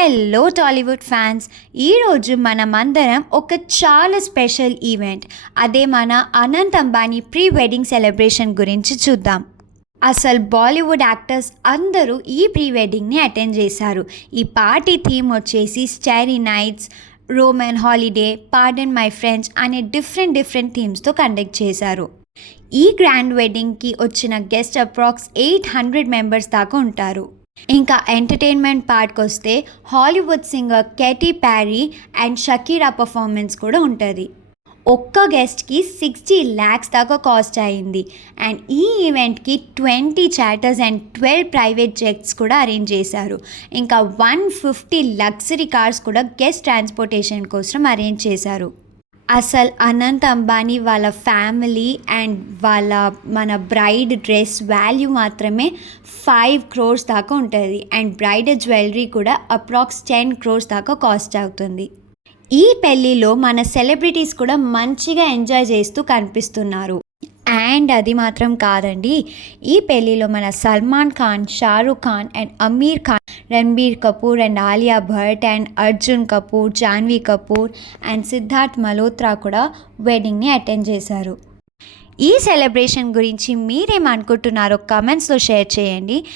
Hello Tollywood fans, ఈరోజు మనమందరం ఒక చాలా స్పెషల్ ఈవెంట్, అదే మన Anant Ambani pre wedding celebration గురించి చూద్దాం. అసలు బాలీవుడ్ యాక్టర్స్ అందరూ ఈ ప్రీ వెడ్డింగ్ని అటెండ్ చేశారు. ఈ పార్టీ థీమ్ వచ్చేసి starry nights, Roman holiday, pardon my friends అనే డిఫరెంట్ థీమ్స్తో కండక్ట్ చేశారు. ఈ గ్రాండ్ వెడ్డింగ్కి వచ్చిన గెస్ట్ అప్రాక్స్ 800 మెంబర్స్ దాకా ఉంటారు. ఇంకా ఎంటర్టైన్మెంట్ పార్ట్కి వస్తే Hollywood singer Katy Perry and Shakira performance కూడా ఉంటుంది. ఒక్క గెస్ట్కి 60 lakhs దాకా కాస్ట్ అయింది. అండ్ ఈ ఈవెంట్కి 20 చార్టర్స్ అండ్ 12 ప్రైవేట్ జెట్స్ కూడా అరేంజ్ చేశారు. ఇంకా 150 లగ్జరీ కార్స్ కూడా గెస్ట్ ట్రాన్స్పోర్టేషన్ కోసం అరేంజ్ చేశారు. అసలు అనంత్ అంబానీ వాళ్ళ ఫ్యామిలీ అండ్ మన బ్రైడ్ డ్రెస్ వాల్యూ మాత్రమే 5 crores దాకా ఉంటుంది. అండ్ బ్రైడల్ జ్యువెలరీ కూడా అప్రాక్స్ 10 crores దాకా కాస్ట్ అవుతుంది. ఈ పెళ్ళిలో మన సెలబ్రిటీస్ కూడా మంచిగా ఎంజాయ్ చేస్తూ కనిపిస్తున్నారు. అండ్ అది మాత్రం కాదండి, ఈ పెళ్ళిలో మన Salman Khan, Shahrukh Khan and Aamir Khan, Ranbir Kapoor and Alia Bhatt and Arjun Kapoor, Janhvi Kapoor and Siddharth Malhotra కూడా వెడ్డింగ్ని అటెండ్ చేశారు. ఈ సెలబ్రేషన్ గురించి మీరేమనుకుంటున్నారో కామెంట్స్లో షేర్ చేయండి.